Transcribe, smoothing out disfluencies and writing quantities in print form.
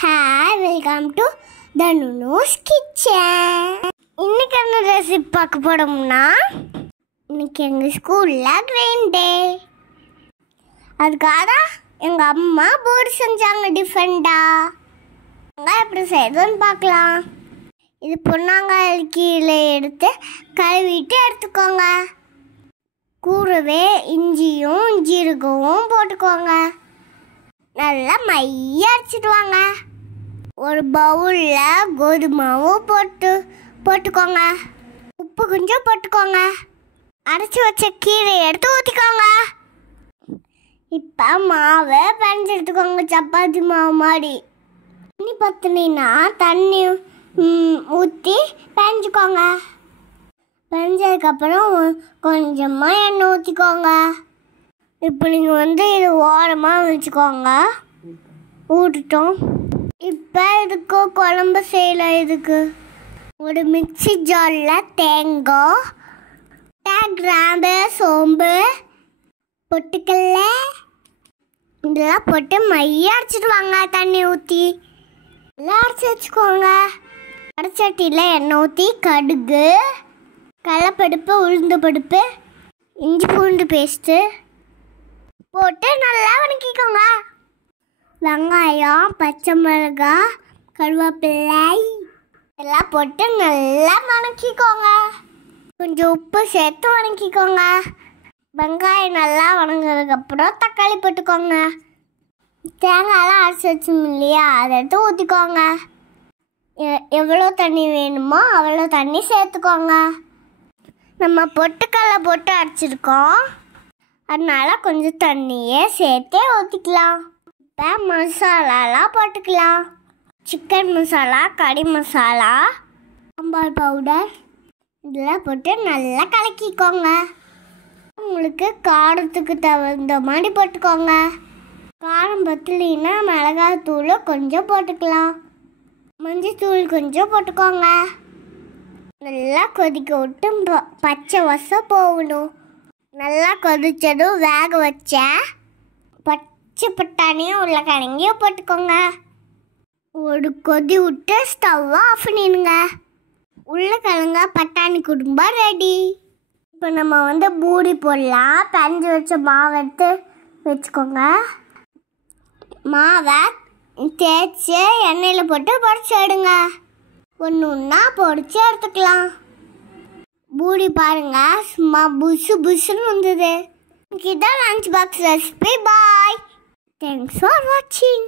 Hi, welcome to the Nunu's Kitchen. இன்னைக்கு என்ன recipe பார்க்க போறோம்னா இன்னைக்கு எங்க ஸ்கூல்ல கிரேன் டே. அதுக்காக எங்க அம்மா போர்டு செஞ்சாங்க டிஃபரெண்டா. எப்படி செய்யறதுன்னு பார்க்கலாம். இது பொன்னாங்காய் கீழே எடுத்து கழுவிட்டு எடுத்துக்கோங்க. கூடவே இஞ்சியும் ஜீரகமும் போட்டுக்கோங்க. நல்லா மைய அரைச்சிட்டு வாங்க. ஒரு பவுலில் கோதுமாவும் போட்டுக்கோங்க. உப்பு கொஞ்சம் போட்டுக்கோங்க. அரைச்சி வச்ச கீரை எடுத்து ஊற்றிக்கோங்க. இப்போ மாவை பிணைஞ்சு எடுத்துக்கோங்க, சப்பாத்தி மாவு மாதிரி. தண்ணி பற்றினா தண்ணி ஊற்றி பிணைஞ்சிக்கோங்க. பிணைஞ்சதுக்கப்புறம் கொஞ்சமாக எண்ணெய் ஊற்றிக்கோங்க. இப்போ நீங்கள் இது ஓரமாக வச்சுக்கோங்க. ஊட்டுட்டோம். இப்போ இதுக்கு குழம்பு செய்யலாம். இதுக்கு ஒரு மிக்ஸி ஜாரில் தேங்காய், கிராம்பு, சோம்பு, பொட்டுக்கல்ல இதெல்லாம் போட்டு மைய அரைச்சிட்டு வாங்க. தண்ணி ஊற்றி எல்லாம் அரைச்சி வச்சுக்கோங்க. அரைச்சட்டியில் எண்ணெய் ஊற்றி கடுகு, கடலைப்பருப்பு, உளுந்து பருப்பு, இஞ்சி பூண்டு பேஸ்ட்டு போட்டு நல்லா வதக்கிக்கோங்க. வெங்காயம், பச்சை மிளகாய், கருவேப்பிலை எல்லாம் போட்டு நல்லா வதக்கிக்கோங்க. கொஞ்சம் உப்பு சேர்த்து வதக்கிக்கோங்க. வெங்காயம் நல்லா வதங்கினதுக்கப்புறம் தக்காளி போட்டுக்கோங்க. தேங்காயெல்லாம் அரைச்சி வச்சோம் இல்லையா, அதை எடுத்து ஊற்றிக்கோங்க. எவ்வளோ தண்ணி வேணுமோ அவ்வளோ தண்ணி சேர்த்துக்கோங்க. நம்ம பொட்டுக்கடலை போட்டு அரைச்சிருக்கோம், அதனால் கொஞ்சம் தண்ணியே சேர்த்தே ஊற்றிக்கலாம். இப்போ மசாலாலாம் போட்டுக்கலாம். சிக்கன் மசாலா, கறி மசாலா, சாம்பார் பவுடர் இதெல்லாம் போட்டு நல்லா கலக்கிக்கோங்க. உங்களுக்கு காரத்துக்கு தகுந்த மாதிரி போட்டுக்கோங்க. காரம் பத்தலைன்னா மிளகாத்தூள் கொஞ்சம் போட்டுக்கலாம். மஞ்சத்தூள் கொஞ்சம் போட்டுக்கோங்க. நல்லா கொதிக்க விட்டு பச்சை வாசம் போகணும். நல்லா கொதிச்சதும் வேக வச்ச பச்சை பட்டாணியும் உருளைக்கிழங்கையும் போட்டுக்கோங்க. ஒரு கொதி விட்டு ஸ்டவ்வை ஆஃப் பண்ணிடுங்க. உருளைக்கிழங்க பட்டாணி குடும்பம் ரெடி. இப்போ நம்ம பூரி போடலாம். பிணைஞ்சு வச்ச மாவை எடுத்து வச்சுக்கோங்க. மாவை தேய்ச்சி எண்ணெயில் போட்டு பொரிச்சு எடுங்க. ஒன்று ஒன்றா பொரிச்சு எடுத்துக்கலாம். பூரி பாருங்க, சும்மா புஷு புஷுன்னு வந்தது. இதான் lunch box recipe. Bye. Thanks for வாட்சிங்.